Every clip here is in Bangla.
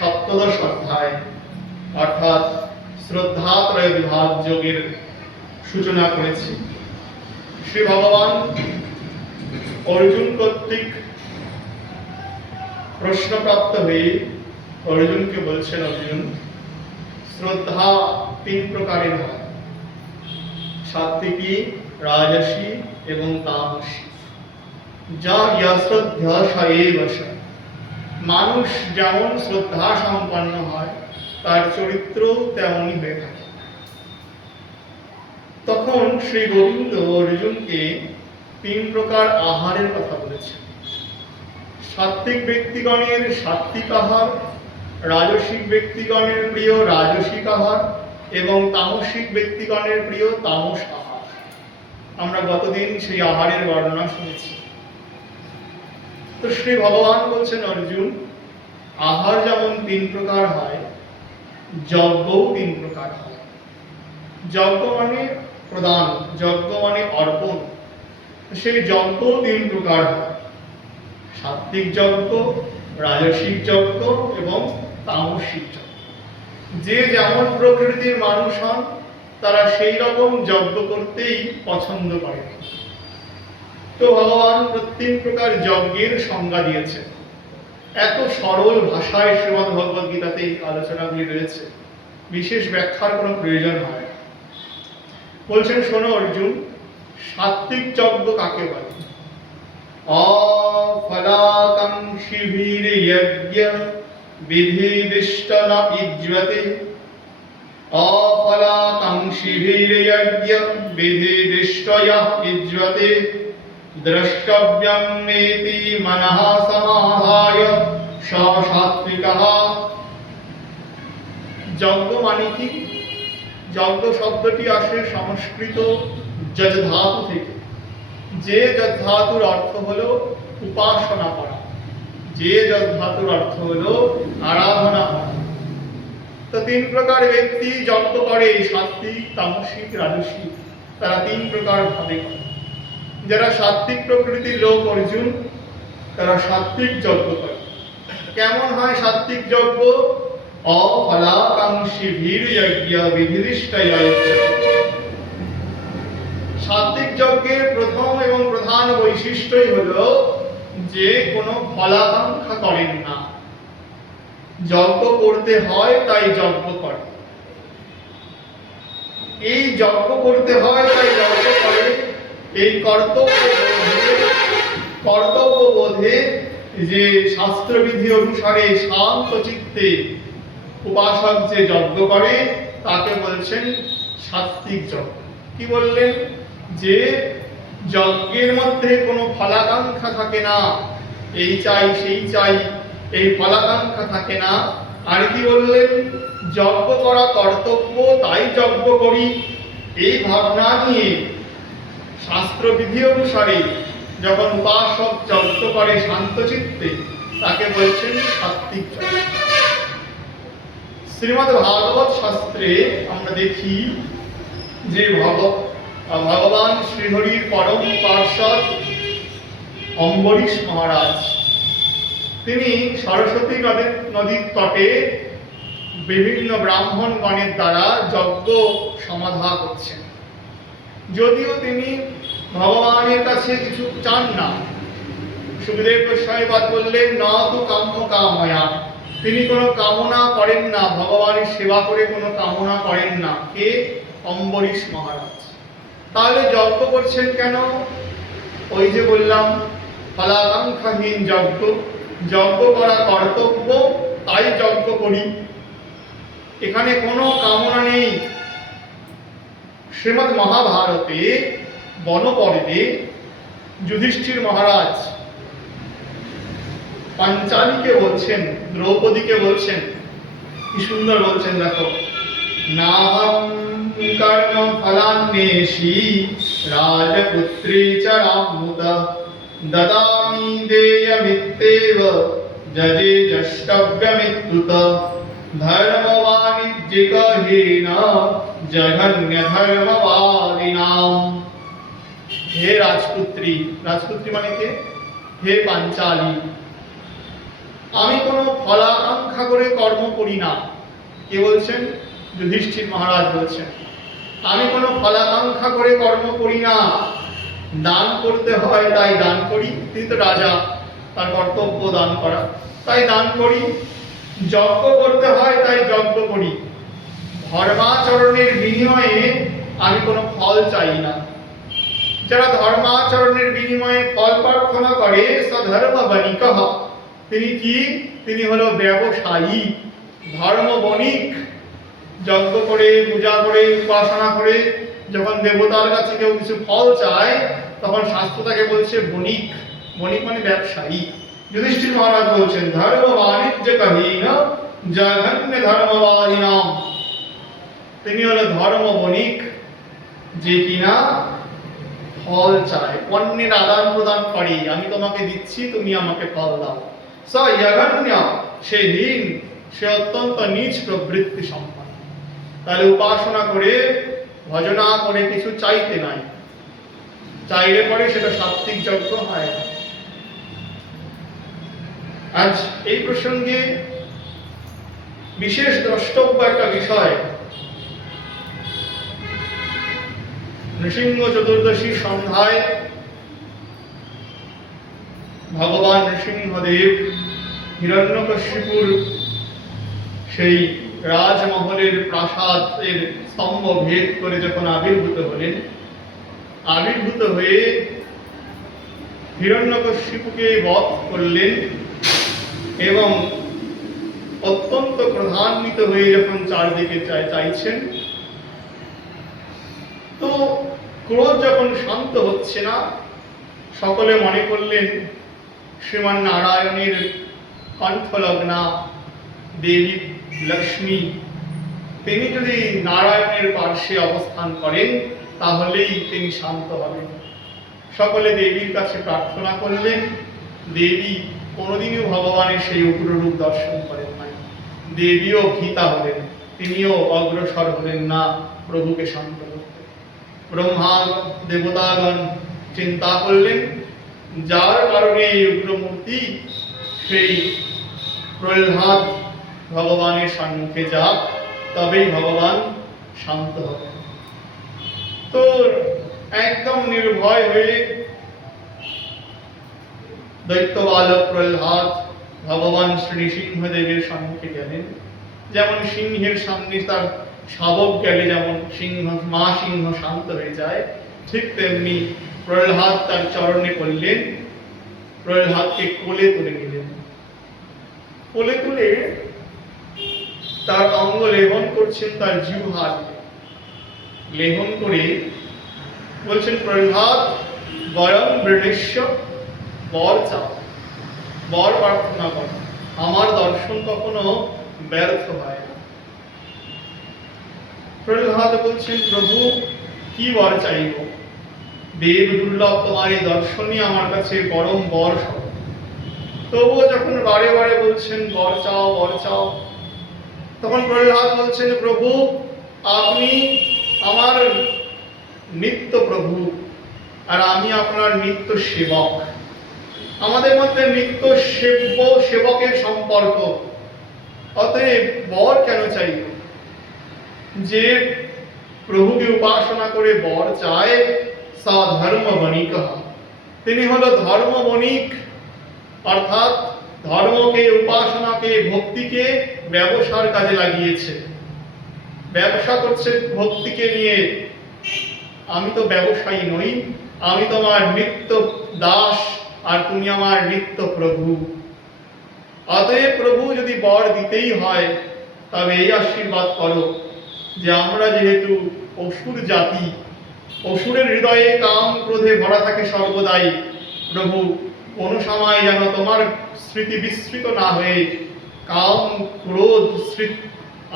সপ্তদশ অধ্যায় অর্থাৎ শ্রদ্ধাত্রয় বিভাগ যোগের সূচনা করেছি। শ্রী ভগবান অর্জুন কর্তৃক প্রশ্নপ্রাপ্ত হয়ে অর্জুনকে বলছেন, অর্জুন, শ্রদ্ধা তিন প্রকারের হয়, সাত্ত্বিকী, রাজসী এবং তামসী। যা শ্রদ্ধা সায়েবশ। মানুষ যেমন শ্রদ্ধা সম্পন্ন হয় তার চরিত্র তেমনই হয়ে থাকে। তখন শ্রী গোবিন্দ অর্জুনকে তিন প্রকার আহারের কথা বলেছেন। সাত্ত্বিক ব্যক্তিগণের সাত্ত্বিক আহার, রাজসিক ব্যক্তিগণের প্রিয় রাজসিক আহার এবং তামসিক ব্যক্তিগণের প্রিয় তামস আহার। আমরা গতদিন সেই আহারের বর্ণনা শুনেছি। তো শ্রী ভগবান বলছেন, অর্জুন, আহার যেমন তিন প্রকার হয়, যজ্ঞও তিন প্রকার হয়। যজ্ঞ মানে প্রদান, যজ্ঞ মানে অর্পণ। সেই যজ্ঞ তিন প্রকার হয়, সাত্ত্বিক যজ্ঞ, রাজসিক যজ্ঞ এবং তামসিক যজ্ঞ। যে যেমন প্রকৃতির মানুষ হন তারা সেই রকম যজ্ঞ করতেই পছন্দ করে। তো ভগবান প্রত্যেক প্রকার যজ্ঞের সংজ্ঞা দিয়েছেন। এত সরল ভাষায় শ্রীমদ্ ভগবদ গীতাতে এই আলোচনাগুলি রয়েছে, বিশেষ ব্যাখ্যার কোনো প্রয়োজন হয় না। বলছেন, শোনো অর্জুন, সাত্ত্বিক যজ্ঞ কাকে বলে? অফলাকাঙ্ক্ষিভির্যজ্ঞ বিধিদিষ্ট ন ইজ্জতে। অফলাকাঙ্ক্ষিভির্যজ্ঞ বিধিদিষ্ট ইহ ইজ্জতে। দ্রষ্টব্যম মেতি মনঃ সমাধায় স সাত্ত্বিকঃ। যজ্ঞ মানে কি? যজ্ঞ শব্দটি আসে সংস্কৃত যজ ধাতু থেকে। যে যজ ধাতুর অর্থ হলো উপাসনা করা, যে যজ ধাতুর অর্থ হলো আরাধনা করা। তো তিন প্রকার ব্যক্তি যজ্ঞ করে, সাত্ত্বিক, তামসিক, রাজসিক। তারা তিন প্রকার ভাবে করে। যারা সাত্ত্বিক প্রকৃতির লোক অর্জুন, তারা সাত্ত্বিক যজ্ঞ করে। কেমন হয় সাত্ত্বিক যজ্ঞ? অফলাকাঙ্ক্ষিভির্যজ্ঞ বিধিদিষ্ট ইহ ইজ্জতে। সাত্ত্বিক যজ্ঞের প্রথম এবং প্রধান বৈশিষ্ট্যই হলো যে কোনো ফলাকাঙ্ক্ষা করেন না। যজ্ঞ করতে হয় তাই যজ্ঞ করে। এই যজ্ঞ করতে হয় তাই যজ্ঞ করে, এই কর্তব্যবোধে যে শাস্ত্রবিধি অনুসারে শান্ত চিত্তে উপাসক যে যজ্ঞ করে তাকে বলছেন সাত্ত্বিক যজ্ঞ। কি বললেন? যে যজ্ঞের মধ্যে কোনো ফলাকাঙ্ক্ষা থাকে না, এই চাই সেই চাই, এই ফলাকাঙ্ক্ষা থাকে না। আর কি বললেন? যজ্ঞ করা কর্তব্য তাই যজ্ঞ করি, এই ভাবনা নিয়ে শাস্ত্রবিধি অনুসারে যখন উপাসক যজ্ঞ করে শান্ত চিত্তে, তাকে বলছেন সাত্ত্বিক যজ্ঞ। শ্রীমদ্ ভাগবত শাস্ত্রে আমরা দেখি যে ভগবান শ্রীহরির পরম পার্ষদ অম্বরীশ মহারাজ, তিনি সরস্বতী নদীর তটে বিভিন্ন ব্রাহ্মণগণের দ্বারা যজ্ঞ সমাধা করছেন। যদিও তিনি ভগবানের কাছে কিছু চান না। সুখদেব গোস্বামী পাদ বললেন, না তু কাম্য কাময়া। তিনি কোনো কামনা করেন না, ভগবানের সেবা করে কোনো কামনা করেন না। কে? অম্বরীশ মহারাজ। তাহলে যজ্ঞ করছেন কেন? ওই যে বললাম, ফলাকাঙ্ক্ষাহীন যজ্ঞ। যজ্ঞ করা কর্তব্য তাই যজ্ঞ করি, এখানে কোনো কামনা নেই। শ্রীমদ্ মহাভারতে বনপর্বে যুধিষ্ঠির মহারাজ পাঞ্চালীকে বলছেন, দ্রৌপদীকে বলছেন, কি সুন্দর বলছেন, দেখো, নাহং কর্ম ফলান্বেষী রাজপুত্রী চ রামুত দদামি দেয়মিত্যেব যজে দ্রষ্টব্যমিত্যুত ধর্মবাণিজ্যিকহীন জঘন্য ধর্মবাদিনাম। হে রাজপুত্রী, রাজপুত্রী মানে কে? হে পাঞ্চালী, আমি কোনো ফলাকাঙ্ক্ষা করে কর্ম করি না। কে বলছেন? যুধিষ্ঠির মহারাজ বলছেন, আমি কোনো ফলাকাঙ্ক্ষা করে কর্ম করি না। দান করতে হয় তাই দান করি, তিনি তো রাজা, তার কর্তব্য দান করা, তাই দান করি। যজ্ঞ করতে হয় তাই যজ্ঞ করি। ধর্মাচরণের বিনিময়ে আমি কোনো ফল চাই না। যারা ধর্মাচরণের বিনিময়ে ফল প্রার্থনা করে সধর্ম বণিকঃ, তিনি কি? তিনি হলো ব্যবসায়ী, ধর্ম বণিক। যজ্ঞ করে, পূজা করে, উপাসনা করে যখন দেবতার কাছে কেউ কিছু ফল চায়, তখন শাস্ত্র তাকে বলছে বণিক। বণিক মানে ব্যবসায়ী। যুধিষ্ঠির মহারাজ বলছেন, ধর্ম বাণিজ্য কহীন জঘন্য ধর্মবাদিনাম, তিনি হলো ধর্ম বণিক, যে কিনা ফল চায়, পণ্যের আদান প্রদান করে। আমি তোমাকে দিচ্ছি, তুমি আমাকে ফল দাও। স জঘন্য, সে হীন, সে অত্যন্ত নীচ প্রবৃত্তি সম্পন্ন। তাহলে উপাসনা করে, ভজনা করে কিছু চাইতে নাই, চাইলে পরে সেটা সাত্ত্বিক যজ্ঞ হয় না। আজ এই প্রসঙ্গে বিশেষ দ্রষ্টব্য একটা বিষয়, নৃসিংহ চতুর্দশী সন্ধ্যায় ভগবান নৃসিংহদেব হিরণ্যকশিপুর সেই রাজমহলের প্রাসাদের স্তম্ভ ভেদ করে যখন আবির্ভূত হলেন, আবির্ভূত হয়ে হিরণ্যকশিপুকে বধ করলেন এবং অত্যন্ত ক্রোধান্বিত হয়ে যখন চারদিকে চাইছেন, তো ক্রোধ যখন শান্ত হচ্ছে না, সকলে মনে করলেন শ্রীমান নারায়ণের কণ্ঠলগ্না দেবী লক্ষ্মী, তিনি যদি নারায়ণের পার্শ্বে অবস্থান করেন তাহলেই তিনি শান্ত হবেন। সকলে দেবীর কাছে প্রার্থনা করলেন। দেবী কোনোদিনও ভগবানের সেই উগ্ররূপ দর্শন করেন নাই। দেবীও ভীতা হলেন, তিনিও অগ্রসর হলেন না প্রভুকে শান্ত করতে। ব্রহ্মা দেবতাগণ চিন্তা করলেন, যার কারণে এই উগ্রমূর্তি, সেই প্রহ্লাদ ভগবানের সম্মুখে যাক, তবেই ভগবান শান্ত হবেন। তো একদম নির্ভয় হয়ে দৈত্য বালক প্রহ্লাদ ভগবান শ্রী নৃসিংহদেবের সম্মুখে গেলেন। যেমন সিংহের সামনে তার শাবক গেলে যেমন মা সিংহ শান্ত হয়ে যায়, ঠিক তেমনি প্রহ্লাদ তার চরণে পড়লেন, প্রহ্লাদকে কোলে তুলে নিলেন। কোলে তুলে তার অঙ্গ লেহন করছেন, তার জিহ্বা লেহন করে বলছেন, প্রহ্লাদ বরং বৃণেশ্য, বর চাও, বর প্রার্থনা করো, আমার দর্শন কখনো ব্যর্থ হয় না। প্রহ্লাদ বলছেন, প্রভু কি বর চাইব? দেব দুর্লভ, তোমার এই দর্শনই আমার কাছে পরম বর। তবুও যখন বারে বারে বলছেন বর চাও, বর চাও, তখন প্রহ্লাদ বলছেন, প্রভু আপনি আমার নিত্য প্রভু আর আমি আপনার নিত্য সেবক। আমাদের মধ্যে নিত্য সেবকের সম্পর্ক, অতএব বর কেন চাই? যে প্রভুকে উপাসনা করে বর চায়, সা ধর্ম বণিক, তিনি হলো ধর্ম বণিক, অর্থাৎ ধর্মকে, উপাসনাকে, ভক্তিকে ব্যবসার কাজে লাগিয়েছে, ব্যবসা করছে ভক্তিকে নিয়ে। আমি তো ব্যবসায়ী নই, আমি তোমার নিত্য দাস আর তুমি আমার নিত্য প্রভু। অতএব প্রভু যদি বর দিতেই হয়, তবে এই আশীর্বাদ করো যে আমরা যেহেতু অসুর জাতি, অসুরের হৃদয়ে কাম ক্রোধে ভরা থাকে সর্বদাই, প্রভু কোনো সময় যেন তোমার স্মৃতি বিস্মৃত না হয়ে কাম ক্রোধ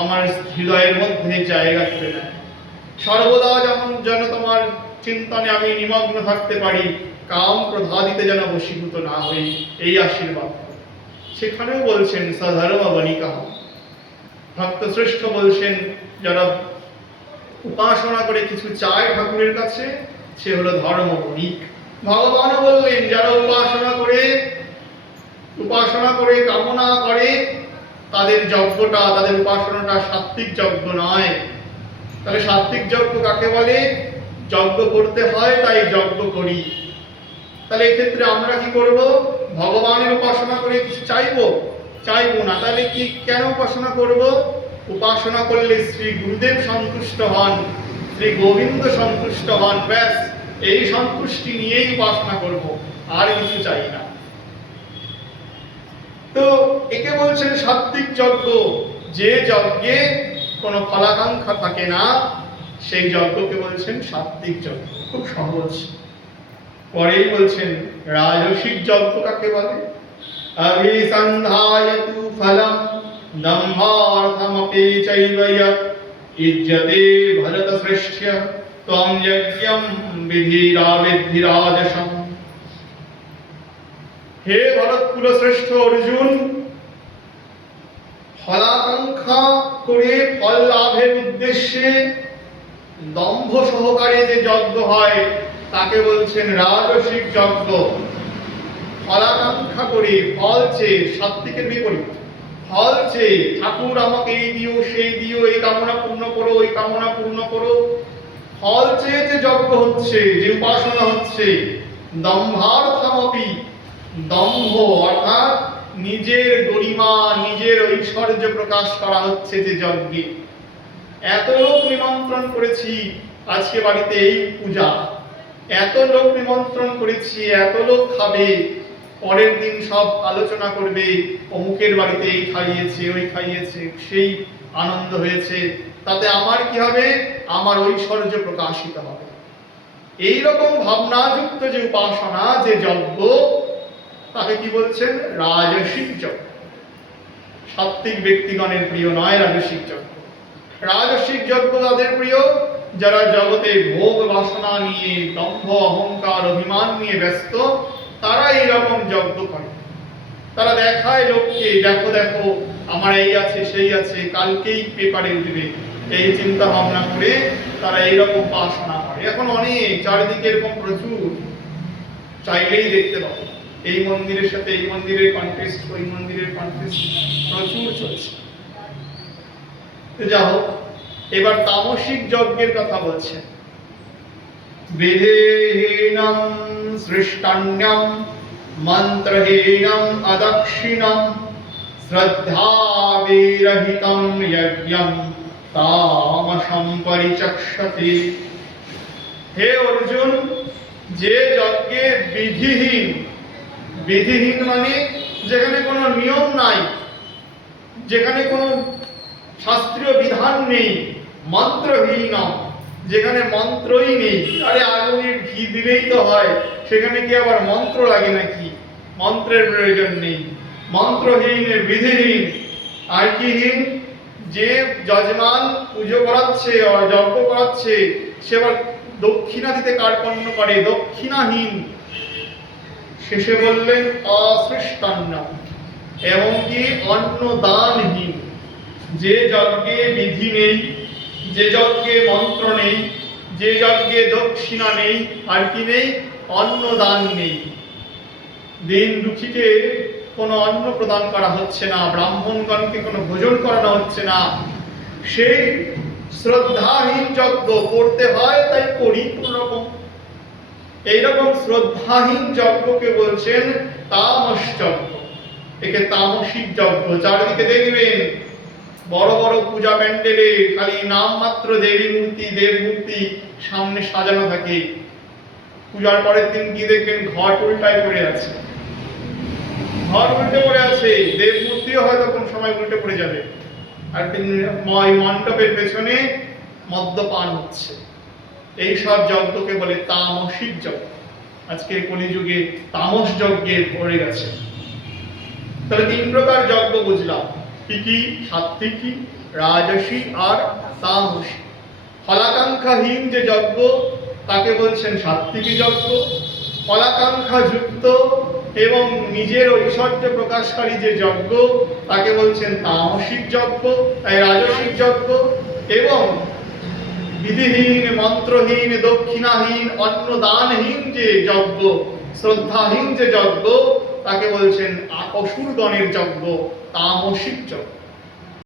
আমার হৃদয়ের মধ্যে জায়গা করে নেয়। সর্বদা যেন তোমার চিন্তনে আমি নিমগ্ন থাকতে পারি, কাম ক্রোধাদিতে যেন বশীভূত না হই, এই আশীর্বাদ। সেখানেও বলছেন সধর্ম বণিক। ভক্ত শ্রেষ্ঠ বলছেন, যারা উপাসনা করে কিছু চায় ঠাকুরের কাছে, সে হলো ধর্ম বণিক। ভগবানও বললেন, যারা উপাসনা করে উপাসনা করে কামনা করে তাদের যজ্ঞটা, তাদের উপাসনাটা সাত্ত্বিক যজ্ঞ নয়। তাহলে সাত্ত্বিক যজ্ঞ কাকে বলে? যজ্ঞ করতে হয় তাই যজ্ঞ করি। তাহলে এক্ষেত্রে আমরা কি করব? ভগবানের উপাসনা করে কিছু চাইবো? চাইবো না। তাহলে কি কেন উপাসনা করব? উপাসনা করলে শ্রী গুরুদেব সন্তুষ্ট হন, শ্রী গোবিন্দ সন্তুষ্ট হন, ব্যাস এই সন্তুষ্টি নিয়েই উপাসনা করব, আর কিছু চাই না। তো একে বলছেন সাত্ত্বিক যজ্ঞ। যে যজ্ঞে কোনো ফলাকাঙ্ক্ষা থাকে না সেই যজ্ঞকে বলছেন সাত্ত্বিক যজ্ঞ। খুব সহজ। পরেই বলছেন রাজসিক যজ্ঞ কাকে বলে? অভিসন্ধায়তু ফলম দম্ভার্থমপি চৈব যৎ ইজ্জতে ভরতশ্রেষ্ঠ্য ত্বং যজ্ঞম বিধি রাজসম। হে ভরতকুল শ্রেষ্ঠ অর্জুন, ফলাকাঙ্ক্ষা করে ফল লাভের উদ্দেশ্যে দম্ভ সহকারে যে যজ্ঞ হয় তাকে বলছেন রাজসিক যজ্ঞ। ফলাকাঙ্ক্ষা করে, ফল চেয়ে, সাত্ত্বিকের বিপরীত, ফল চেয়ে ঠাকুর আমাকে এই দিও, সেই দিও, এই কামনা পূর্ণ করো, ওই কামনা পূর্ণ করো, ফল চেয়ে যে যজ্ঞ হচ্ছে, যে উপাসনা হচ্ছে, দম্ভার্থমপি, দম্ভ অর্থাৎ নিজের গরিমা, নিজের ঐশ্বর্য প্রকাশ করা হচ্ছে যে যজ্ঞে। এত লোক নিমন্ত্রণ করেছি আজকে বাড়িতে এই পূজা, এত লোক নিমন্ত্রণ করেছি, এত লোক খাবে, পরের দিন সব আলোচনা করবে অমুকের বাড়িতে এই খাইয়েছে, ওই খাইয়েছে, সেই আনন্দ হয়েছে, তাতে আমার কি হবে? আমার ঐশ্বর্য প্রকাশিত হবে। এইরকম ভাবনাযুক্ত যে উপাসনা, যে যজ্ঞ, তাকে কি বলছেন? রাজসিক যজ্ঞ। সাত্ত্বিক ব্যক্তিগণের প্রিয় নয় রাজসিক যজ্ঞ। রাজসিক যজ্ঞ তাদের প্রিয় যারা জগতে ভোগ বাসনা নিয়ে, দম্ভ অহংকার অভিমান নিয়ে ব্যস্ত, তারা এইরকম যজ্ঞ করে। তারা দেখায় লোককে, দেখো দেখো আমার এই আছে, সেই আছে, কালকেই পেপারে উঠবে, এই চিন্তা ভাবনা করে তারা এইরকম উপাসনা করে। এখন অনেক চারিদিকে এরকম প্রচুর, চাইলেই দেখতে পাবো। এই মন্দিরের সাথে এই মন্দিরের কন্টেস্ট, ওই মন্দিরের কন্টেস্ট প্রচুর চলছে। যা হোক, এবার তামসিক যজ্ঞের কথা বলছে। বিধিহীনম সৃষ্টান্যম মন্ত্রহীনম অদক্ষিণম শ্রদ্ধাবিরহিতম যজ্ঞম তামসম পরিচক্ষতে। হে অর্জুন, যে যজ্ঞে বিধিহীন, বিধিহীন মানে যেখানে কোনো নিয়ম নাই, যেখানে কোনো শাস্ত্রীয় বিধান নেই, মন্ত্রহীন, যেখানে মন্ত্রই নেই। আরে আগুনে ঘি দিলেই তো হয়, সেখানে কি আবার মন্ত্র লাগে নাকি? মন্ত্রের প্রয়োজন নেই। মন্ত্রহীন, বিধিহীন, আর কি হীন? যে যজমান পুজো করাচ্ছে, যজ্ঞ করাচ্ছে, সে আবার দক্ষিণা দিতে কার্পণ্য করে, দক্ষিণাহীন। শেষে বললেন অসৃষ্টান্ন, এমনকি অন্নদানহীন। যে যজ্ঞে বিধি নেই, যে যজ্ঞে মন্ত্র নেই, যে যজ্ঞে দক্ষিণা নেই, আর কি নেই? অন্নদান নেই। দিন দুঃখীকে কোনো অন্ন প্রদান করা হচ্ছে না, ব্রাহ্মণগণকে কোনো ভোজন করানো হচ্ছে না, সেই শ্রদ্ধাহীন যজ্ঞ করতে হয়, তাই করি কোন রকম। এইরকম শ্রদ্ধাহীন যজ্ঞকে বলছেন তামস যজ্ঞ। একে তামসিক যজ্ঞ। চারিদিকে দেখবেন বড় বড় পূজা প্যান্ডেলে খালি নামমাত্র দেবী মূর্তি, দেব মূর্তি সামনে সাজানো থাকে। পূজার পরের দিন গিয়ে দেখবেন ঘট উল্টায় পড়ে আছে, ঘর উল্টে পড়ে আছে, দেব মূর্তিও হয়তো কোন সময় উল্টে পড়ে যাবে। আর মণ্ডপের পেছনে মদ্যপান হচ্ছে। এইসব যজ্ঞকে বলে তামসিক যজ্ঞ। আজকে কলিযুগে তামস যজ্ঞে পড়ে গেছে। তাহলে তিন প্রকার যজ্ঞ বুঝলাম, কি কি? সাত্ত্বিকী, রাজসিক আর তামসিক। ফলাকাঙ্ক্ষাহীন যে যজ্ঞ তাকে বলছেন সাত্ত্বিকী যজ্ঞ। ফলাকাঙ্ক্ষা যুক্ত এবং নিজের ঐশ্বর্য প্রকাশকারী যে যজ্ঞ তাকে বলছেন তামসিক যজ্ঞ, রাজসিক যজ্ঞ। এবং বিধিহীন, মন্ত্রহীন, দক্ষিণাহীন, অন্নদানহীন যে যজ্ঞ, শ্রদ্ধাহীন যে যজ্ঞ তাকে বলছেন অসুরগণের যজ্ঞ, তামসিক যজ্ঞ।